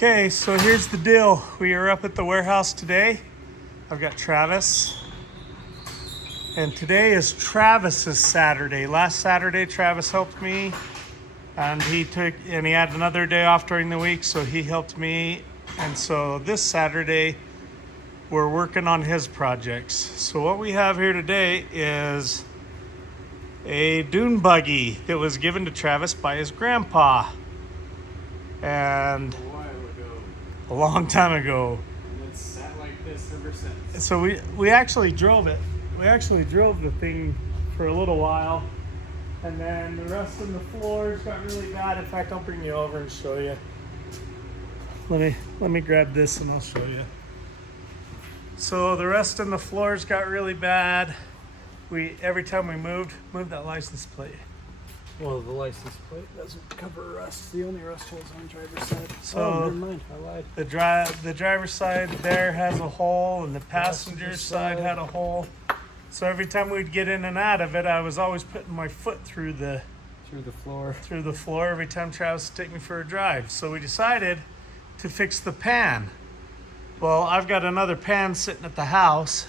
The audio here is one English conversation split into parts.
Okay, so here's the deal. We are up at the warehouse today. I've got Travis. And today is Travis's Saturday. Last Saturday, Travis helped me. And he had another day off during the week, so he helped me. And so this Saturday, we're working on his projects. So what we have here today is a Dune buggy that was given to Travis by his grandpa. And a long time ago. And it's sat like this ever since. So we actually drove it. We actually drove the thing for a little while. And then the rust in the floors got really bad. In fact, I'll bring you over and show you. Let me grab this and I'll show you. So the rust in the floors got really bad. Every time we moved that license plate. Well, the license plate doesn't cover rust. The only rust holes on the driver's side. So never mind. I lied. The driver's side there has a hole, and the passenger side had a hole. So every time we'd get in and out of it, I was always putting my foot through the floor. Through the floor every time Travis would take me for a drive. So we decided to fix the pan. Well, I've got another pan sitting at the house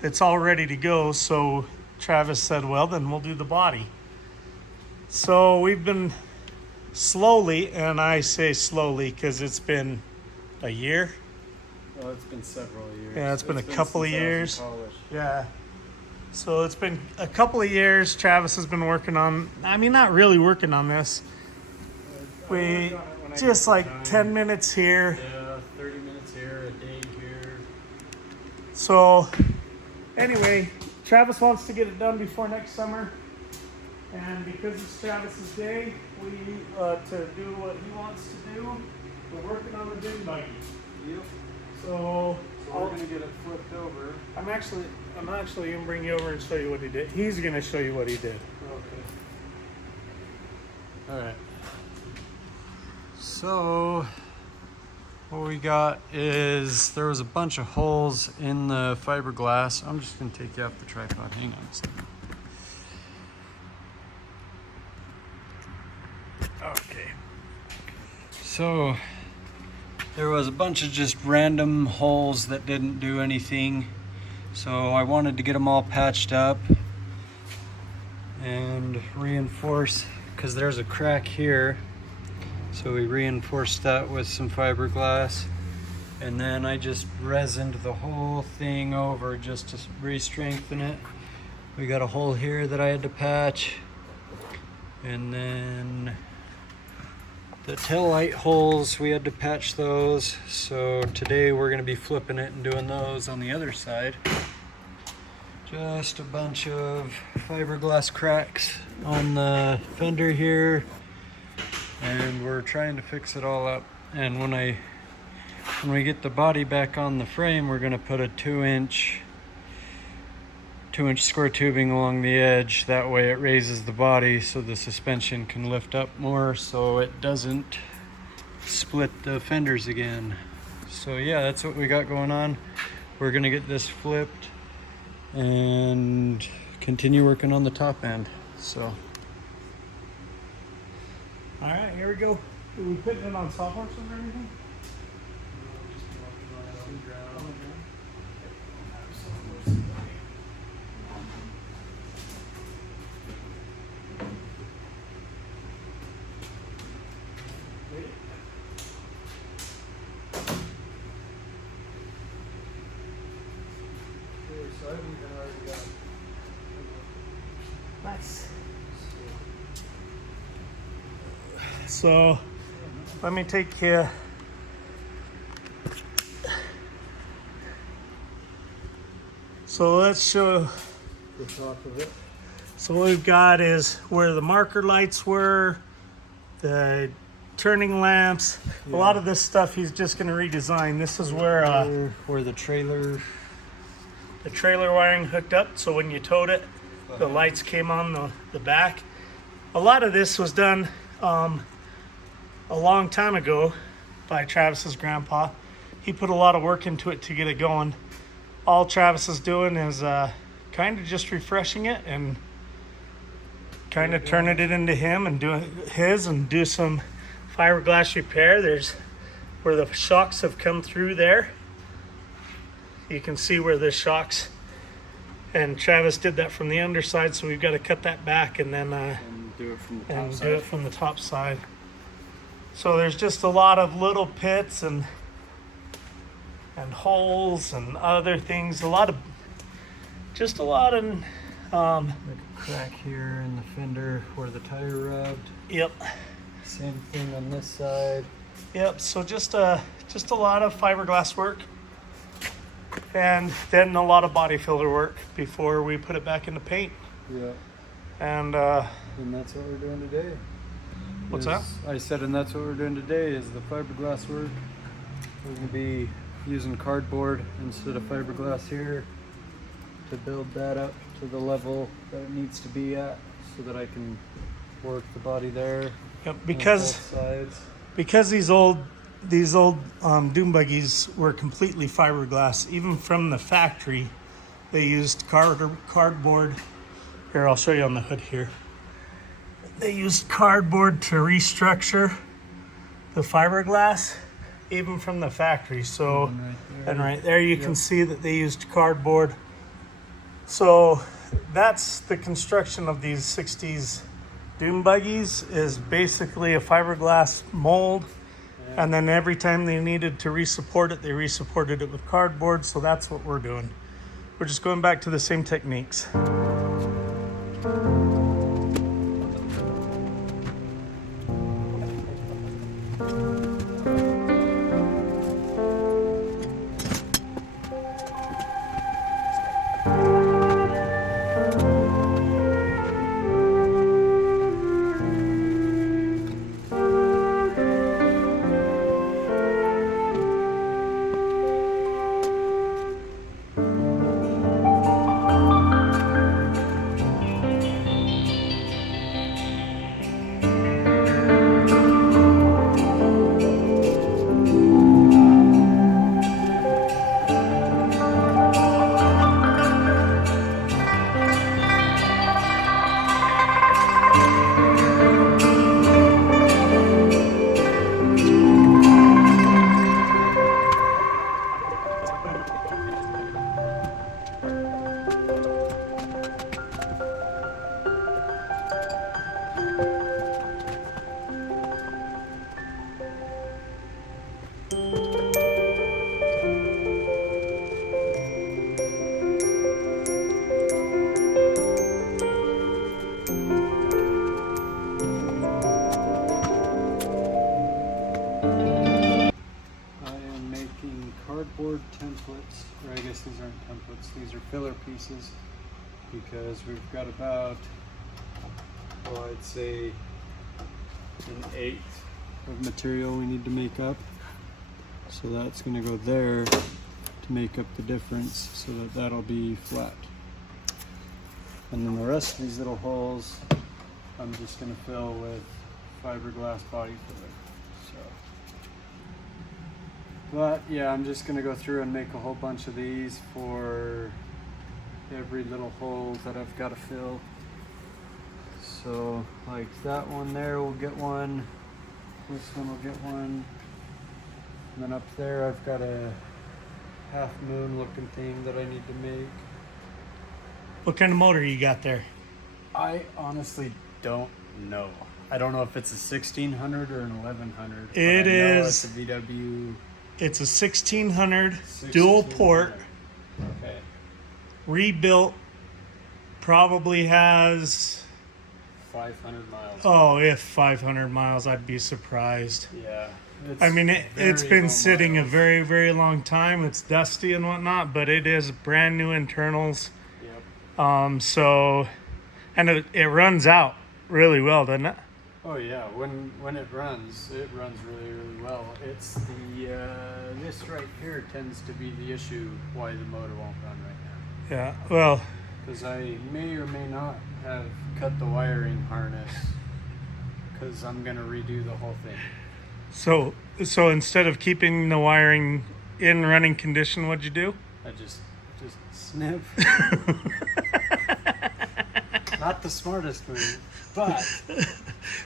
that's all ready to go. So Travis said, well, then we'll do the body. So we've been slowly, and I say slowly because it's been a year. Well, it's been several years. Yeah, it's been a couple of years. Yeah. So it's been a couple of years. Travis has been working on, not really working on this. We just like 10 minutes here. Yeah, 30 minutes here, a day here. So anyway, Travis wants to get it done before next summer. And because it's Travis's day, we to do what he wants to do. We're working on the Dune buggy. Yep. So we're gonna get it flipped over. I'm actually gonna bring you over and show you what he did. He's gonna show you what he did. Okay. All right. So what we got is there was a bunch of holes in the fiberglass. I'm just gonna take you off the tripod. Hang on a second. Okay. So there was a bunch of just random holes that didn't do anything. So I wanted to get them all patched up and reinforce, because there's a crack here. So we reinforced that with some fiberglass. And then I just resined the whole thing over just to re-strengthen it. We got a hole here that I had to patch. And then the tail light holes, we had to patch those. So today we're gonna be flipping it and doing those on the other side. Just a bunch of fiberglass cracks on the fender here. And we're trying to fix it all up. And when we get the body back on the frame, we're gonna put a 2-inch square tubing along the edge. That way it raises the body so the suspension can lift up more so it doesn't split the fenders again. So yeah, that's what we got going on. We're gonna get this flipped and continue working on the top end. So all right, here we go. Are we putting it on soft horses or anything? Nice. So let me take you. So let's show the top of it. So what we've got is where the marker lights were, the turning lamps. Yeah. A lot of this stuff he's just going to redesign. This is where the trailer wiring hooked up. So when you towed it, the lights came on the back. A lot of this was done a long time ago by Travis's grandpa. He put a lot of work into it to get it going. All Travis is doing is kind of just refreshing it and kind of turning it into him and doing his and do some fiberglass repair. There's where the shocks have come through there. You can see where the shocks, and Travis did that from the underside, so we've got to cut that back and then And do it from the top and side. do it from the top side. So there's just a lot of little pits and holes and other things. A lot of Like a crack here in the fender where the tire rubbed. Yep. Same thing on this side. Yep. So just a lot of fiberglass work, and then a lot of body filler work before we put it back into paint. Yeah. And And that's what we're doing today. what's that? I said, and that's what we're doing today is the fiberglass work. We're gonna be using cardboard instead of fiberglass here to build that up to the level that it needs to be at, so that I can work the body there. Yep. on Because both sides. these old Dune buggies were completely fiberglass. Even from the factory, they used cardboard. Here, I'll show you on the hood here. They used cardboard to restructure the fiberglass, even from the factory. So, and right there you can see that they used cardboard. So that's the construction of these 60s Dune buggies, is basically a fiberglass mold. And then every time they needed to re-support it, they re-supported it with cardboard. So that's what we're doing. We're just going back to the same techniques. cardboard templates, or I guess these aren't templates, these are filler pieces, because we've got about, well, I'd say an eighth of material we need to make up. So that's going to go there to make up the difference, so that that'll be flat. And then the rest of these little holes, I'm just going to fill with fiberglass body filler. But yeah, I'm just gonna go through and make a whole bunch of these for every little hole that I've got to fill. So like that one there will get one, this one will get one, and then up there I've got a half moon looking thing that I need to make. What kind of motor you got there? I honestly don't know. I don't know if it's a 1600 or an 1100. It is. It's a VW. It's a 1600 dual port, Okay. rebuilt, probably has, 500 miles. oh, if 500 miles, I'd be surprised. Yeah. I mean, it's very been low sitting a miles. very, very long time. It's dusty and whatnot, but it is brand new internals. Yep. So, and it runs out really well, doesn't it? Oh yeah, when it runs really, really well. It's the this right here tends to be the issue why the motor won't run right now. Yeah, well, Because I may or may not have cut the wiring harness, because I'm gonna redo the whole thing. so instead of keeping the wiring in running condition, what'd you do? I just snip. Not the smartest move, but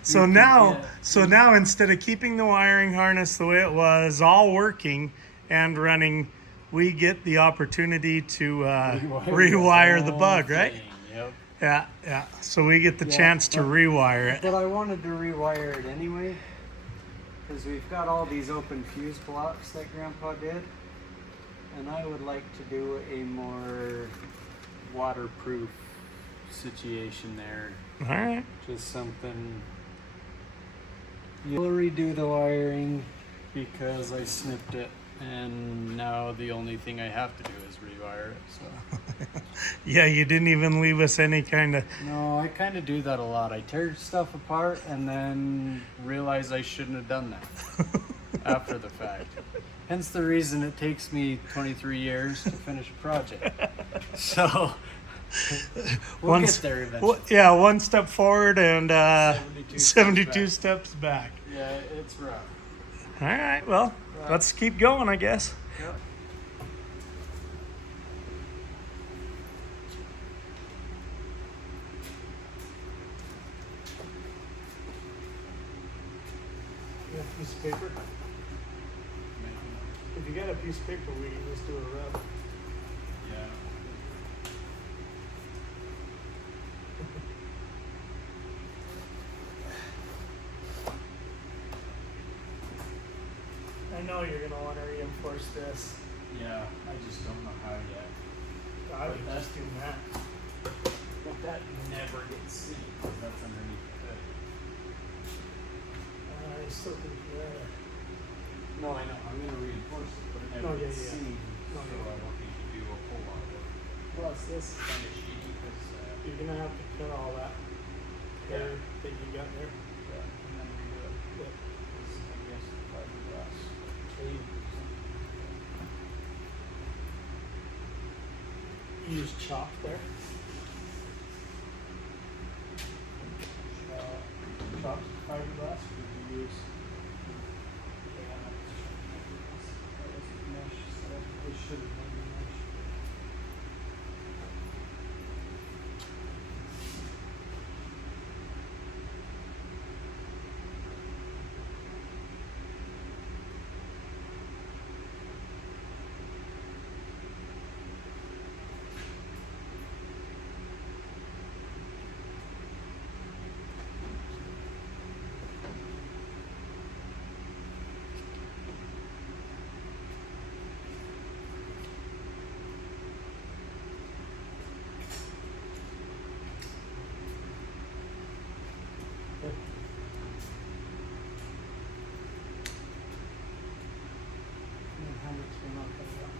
So we can now, get- so now instead of keeping the wiring harness the way it was, all working and running, we get the opportunity to rewire the whole bug, right? thing, Yep. Yeah, yeah. So we get the Yeah, chance to but- rewire it. But I wanted to rewire it anyway, because we've got all these open fuse blocks that Grandpa did, and I would like to do a more waterproof situation there. All right. Just something. You'll redo the wiring because I snipped it, and now the only thing I have to do is rewire it. So Yeah, you didn't even leave us any kind of. no, I kind of do that a lot. I tear stuff apart and then realize I shouldn't have done that after the fact. Hence the reason it takes me 23 years to finish a project. So we'll get there eventually. Yeah, one step forward and 72 72 steps steps back. Yeah, it's rough. All right, well, let's keep going, I guess. Yep. You got a piece of paper? If you got a piece of paper, we can just do a rub. Yeah. I know you're gonna want to reinforce this. Yeah, I just don't know how yet. I would just do that. But that never gets seen because that's underneath the hood. I still think that. No, I know. I'm going to reinforce it, but it No, never yeah, gets yeah. seen. No, So yeah. I don't need to do a whole lot of work. Plus, this Kind of shitty because you're gonna have to cut all that hair that you got there. and then redo it. But It's, I guess, fiberglass. you use chalk there. Chalk fiberglass. Or did you use? Mesh, so it should have been mesh. And how much came out of that?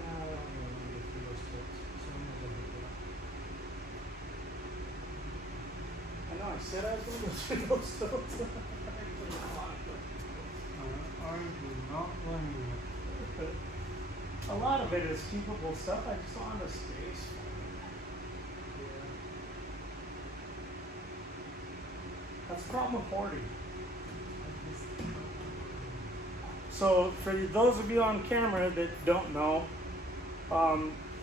I don't know if you those tips. So I'm gonna look at that. I know. I said I was going to look at those tips. I do not blame you. A lot of it is keepable stuff. I just don't have the space. That's the problem with hoarding. So, for those of you on camera that don't know,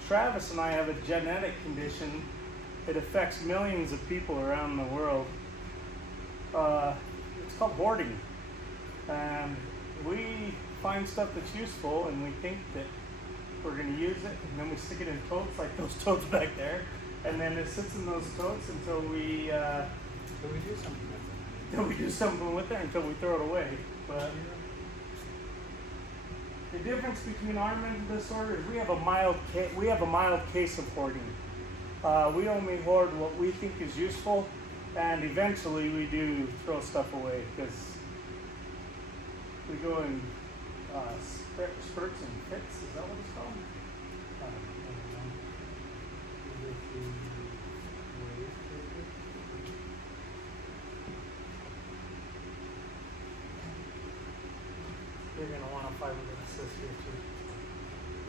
Travis and I have a genetic condition. It affects millions of people around the world. It's called hoarding. And we find stuff that's useful and we think that we're going to use it, and then we stick it in totes like those totes back there, and then it sits in those totes until we So we do something with it. then we do something with it until we throw it away. But the difference between our mental disorder is we have a mild case of hoarding. We only hoard what we think is useful, and eventually we do throw stuff away because we go in spurts and fits. Is that what it's called? You're gonna want a fiberglass this here too.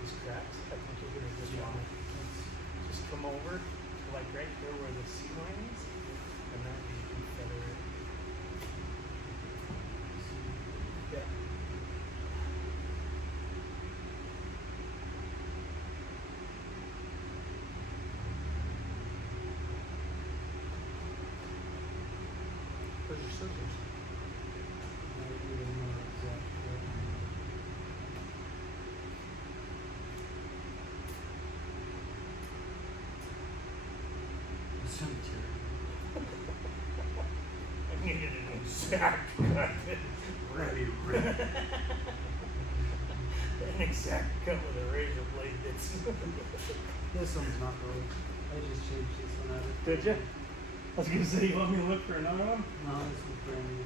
These cracks. I think you're gonna just want to just come over to like right here where the sea line is, and then you can feather it. Yeah. scissors. Cemetery. I needed an exact cut. Ready, ready. An exact cut with a razor blade. This one's not really. I just changed this one out of. Did you? I was gonna say, you want me to look for another one? No, this one's brand new.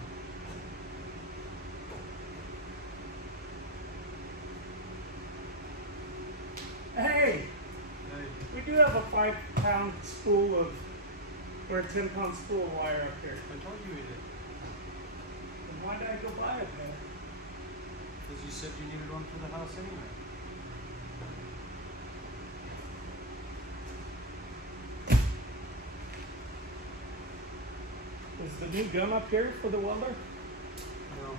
Hey, Hey, we do have a 5-pound spool of, or a 10-pound spool of wire up here. I told you we did. And why did I go buy it then? Because you said you needed one for the house anyway. Is the new gun up here for the welder? No.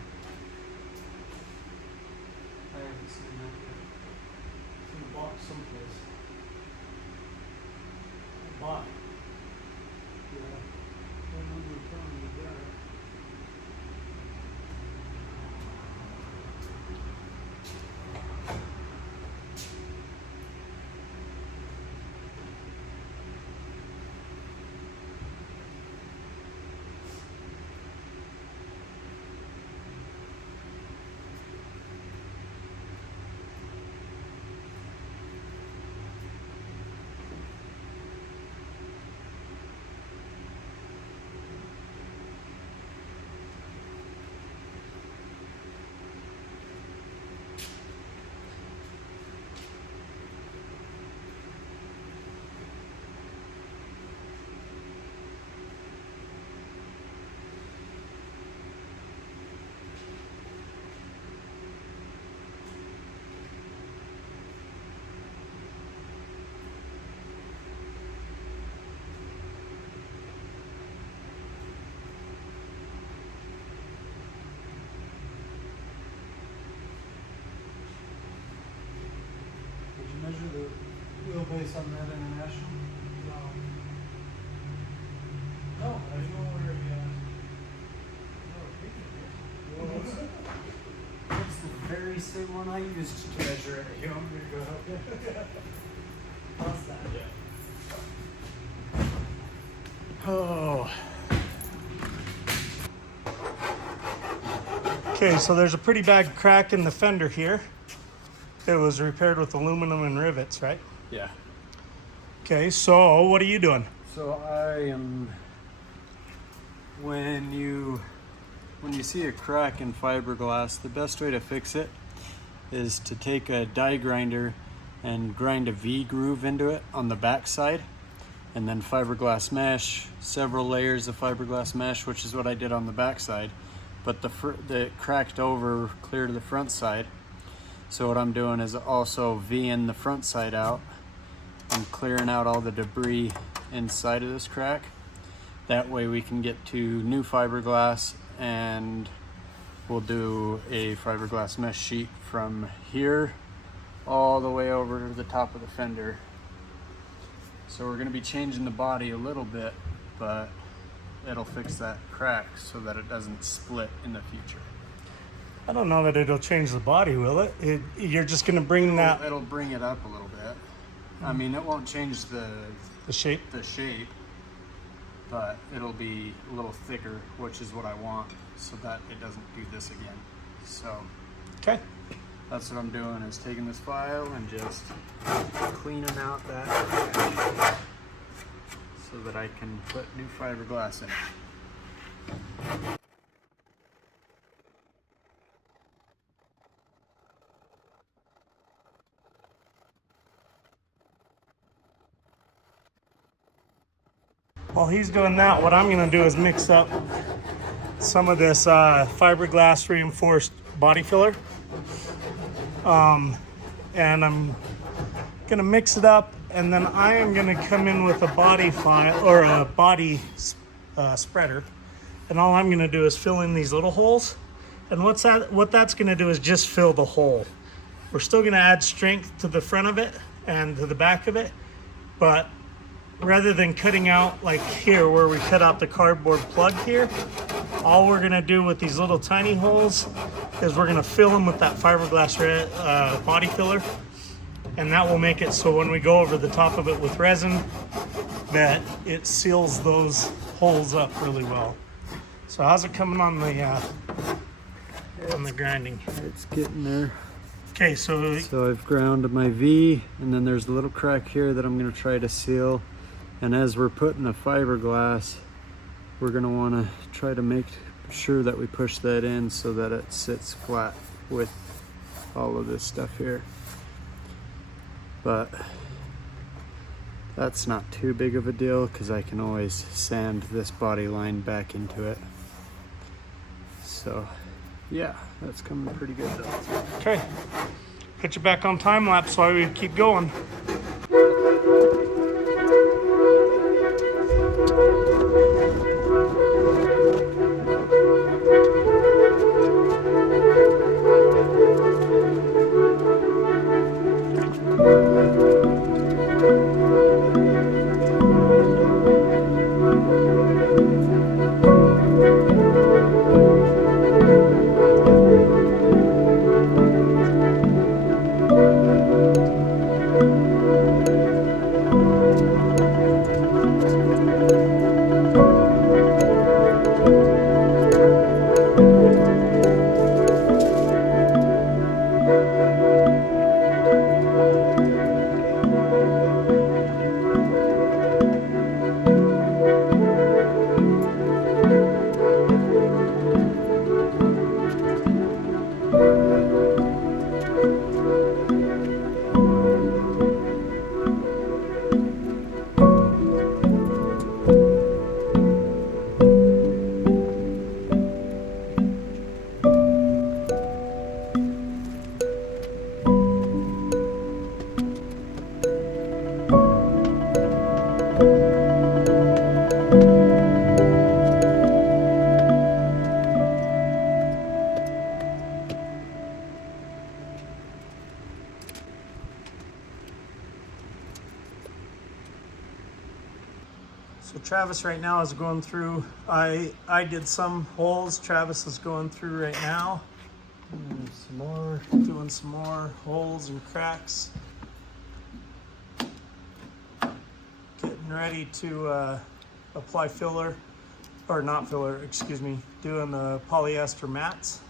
I haven't seen that yet. It's in the box someplace. I bought it. Yeah. I remember telling you that. Did you measure the wheelbase on that International? No, I didn't know where Well, it's the very same one I used to measure it. You want me to go help you? How's that? Yeah. Oh. Okay, so there's a pretty bad crack in the fender here. It was repaired with aluminum and rivets, right? Yeah. Okay, so what are you doing? So I am. When you see a crack in fiberglass, the best way to fix it is to take a die grinder and grind a V groove into it on the back side, and then fiberglass mesh, several layers of fiberglass mesh, which is what I did on the back side, but the cracked over clear to the front side. So what I'm doing is also V'ing the front side out and clearing out all the debris inside of this crack. That way we can get to new fiberglass, and we'll do a fiberglass mesh sheet from here all the way over to the top of the fender. So we're going to be changing the body a little bit, but it'll fix that crack so that it doesn't split in the future. I don't know that it'll change the body, will it? You're just going to bring that It'll bring it up a little bit. I mean, it won't change the shape. shape, but it'll be a little thicker, which is what I want, so that it doesn't do this again. So Okay. that's what I'm doing, is taking this file and just cleaning out that crack so that I can put new fiberglass in it. While he's doing that, what I'm going to do is mix up some of this fiberglass reinforced body filler. And I'm going to mix it up, and then I am going to come in with a body file or a body spreader. And all I'm going to do is fill in these little holes. And what that's going to do is just fill the hole. We're still going to add strength to the front of it and to the back of it, but rather than cutting out like here where we cut out the cardboard plug here, All we're gonna do with these little tiny holes is we're gonna fill them with that fiberglass body filler, and that will make it so when we go over the top of it with resin, that it seals those holes up really well. So how's it coming on the grinding? It's getting there. Okay, so I've ground my V, and then there's a little crack here that I'm gonna try to seal. And as we're putting the fiberglass, we're gonna wanna try to make sure that we push that in so that it sits flat with all of this stuff here. But that's not too big of a deal because I can always sand this body line back into it. So yeah, that's coming pretty good though. okay, put you back on time lapse while we keep going. So Travis right now is going through, I did some holes, Travis is going through right now. Some more, doing some more holes and cracks. Getting ready to apply filler, or not filler, excuse me, doing the polyester mats.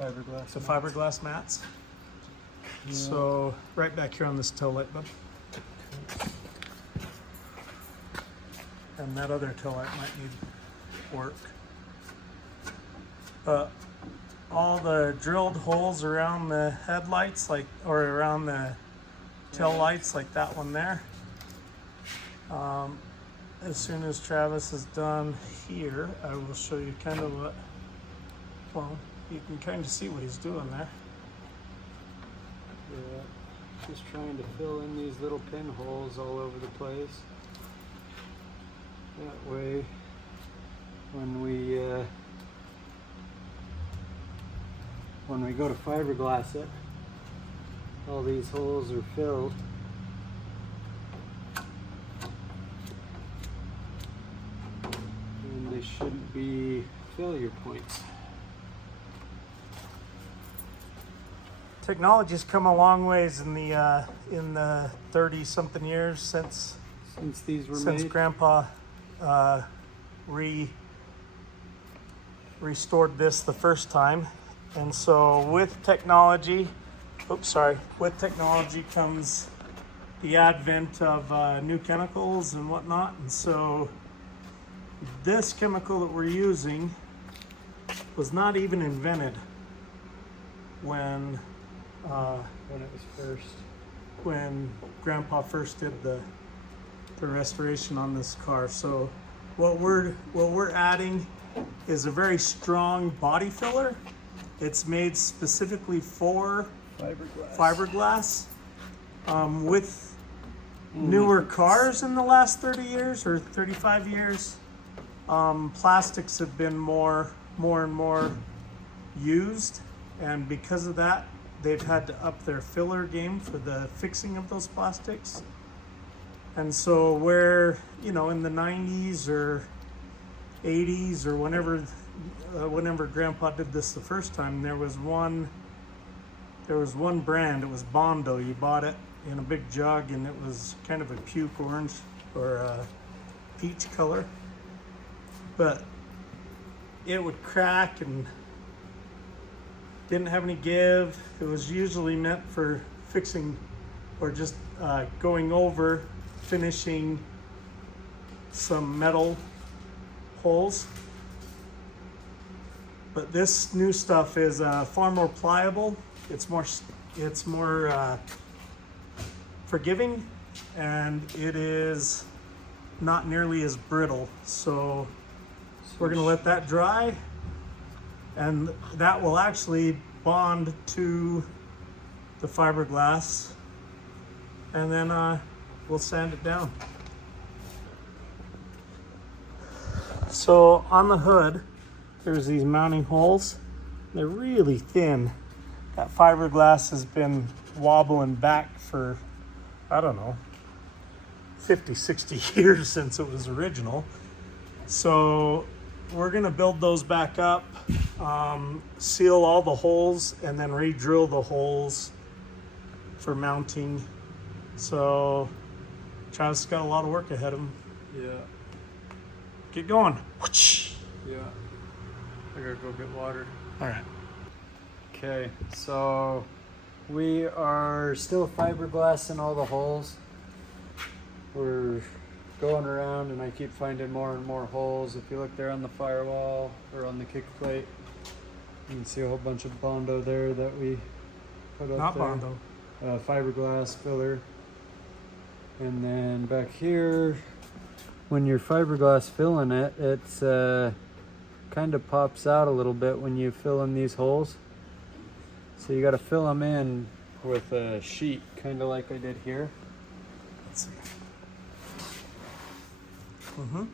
Fiberglass. The fiberglass mats. Yeah. So right back here on this tail light, bud. And that other tail light might need work. All the drilled holes around the headlights, or around the tail lights, like that one there. As soon as Travis is done here, I will show you kind of what, well, you can kind of see what he's doing there. Yeah, just trying to fill in these little pinholes all over the place. That way, when we go to fiberglass it, all these holes are filled. And they shouldn't be failure points. Technology's come a long ways in the 30-something years since these were since made. Grandpa restored this the first time. And so with technology, with technology comes the advent of new chemicals and whatnot. And so this chemical that we're using was not even invented when when Grandpa first did the restoration on this car. So what we're adding is a very strong body filler. It's made specifically for fiberglass. With newer cars in the last 30 years or 35 years, plastics have been more and more used, and because of that, they've had to up their filler game for the fixing of those plastics. And so where, in the 90s or 80s or whenever Grandpa did this the first time, there was one brand. It was Bondo. You bought it in a big jug, and it was kind of a puke orange or a peach color, but it would crack and didn't have any give. It was usually meant for fixing or just going over, finishing some metal holes. But this new stuff is far more pliable. It's more forgiving, and it is not nearly as brittle. So we're gonna let that dry, and that will actually bond to the fiberglass, and then we'll sand it down. So on the hood, there's these mounting holes. They're really thin. That fiberglass has been wobbling back for, I don't know, 50, 60 years since it was original. So we're gonna build those back up, seal all the holes, and then re-drill the holes for mounting. So Travis got a lot of work ahead of him. Yeah. Get going. Yeah. I gotta go get water. All right. Okay, so we are still fiberglassing all the holes. We're going around and I keep finding more and more holes. If you look there on the firewall or on the kick plate, you can see a whole bunch of Bondo there that we put up. Not there. Bondo. Fiberglass filler. And then back here, when you're fiberglass filling it, it's kind of pops out a little bit when you fill in these holes. So you got to fill them in with a sheet, kind of like I did here. Let's see.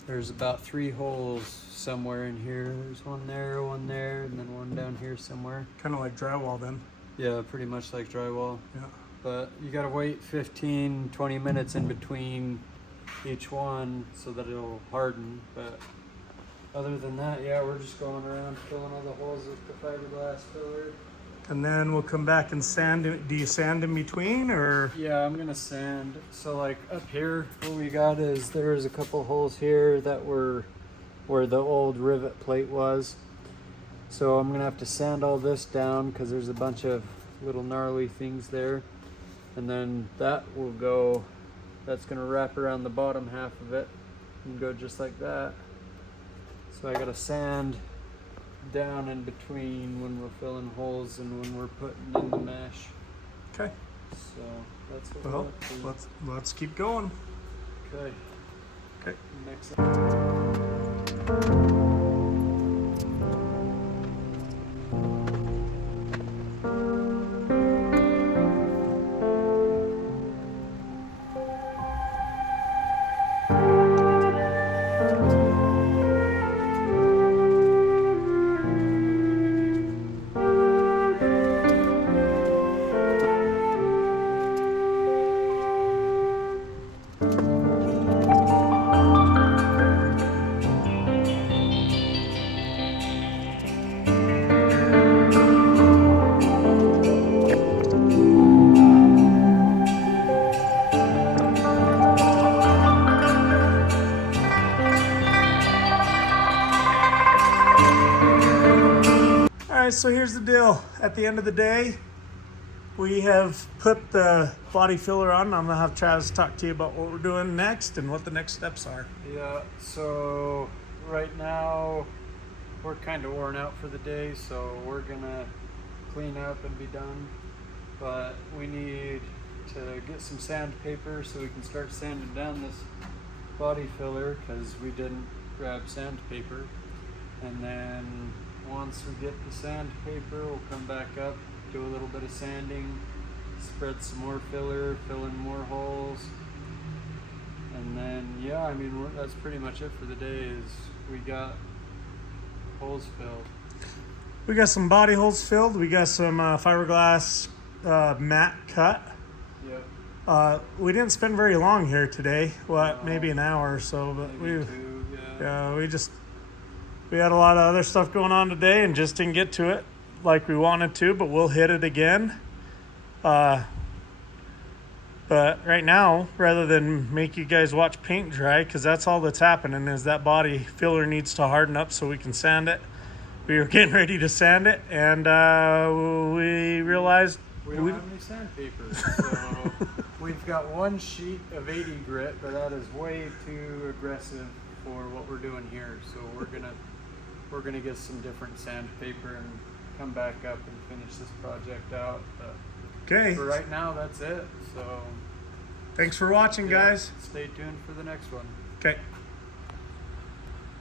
There's about 3 holes somewhere in here. There's one there, and then one down here somewhere. Kind of like drywall then. Yeah, pretty much like drywall. Yeah. But you got to wait 15, 20 minutes in between each one so that it'll harden. But other than that, yeah, we're just going around filling all the holes with the fiberglass filler. And then we'll come back and sand it. Do you sand in between, or? Yeah, I'm gonna sand. So like up here, what we got is there's a couple holes here that were where the old rivet plate was. So I'm gonna have to sand all this down because there's a bunch of little gnarly things there. And then that will go, that's gonna wrap around the bottom half of it and go just like that. So I gotta sand down in between when we're filling holes and when we're putting in the mesh. Okay. So that's what Well, let's keep going. Okay. Okay. Next. All right, so here's the deal. At the end of the day, we have put the body filler on. I'm gonna have Travis talk to you about what we're doing next and what the next steps are. Yeah, so right now we're kind of worn out for the day, so we're gonna clean up and be done. But we need to get some sandpaper so we can start sanding down this body filler because we didn't grab sandpaper. And then once we get the sandpaper, we'll come back up, do a little bit of sanding, spread some more filler, fill in more holes. And then, yeah, I mean, that's pretty much it for the day is we got holes filled. We got some body holes filled. We got some fiberglass mat cut. Yep. We didn't spend very long here today. No. Maybe an hour or so, but Maybe 2, yeah. we just We had a lot of other stuff going on today and just didn't get to it like we wanted to, but we'll hit it again. But right now, rather than make you guys watch paint dry, because that's all that's happening, is that body filler needs to harden up so we can sand it. We were getting ready to sand it, and we realized we don't have any sandpaper. So we've got one sheet of 80 grit, but that is way too aggressive for what we're doing here. So we're gonna get some different sandpaper and come back up and finish this project out. But okay. for right now, that's it. So Thanks for watching, guys. Stay tuned for the next one. Okay.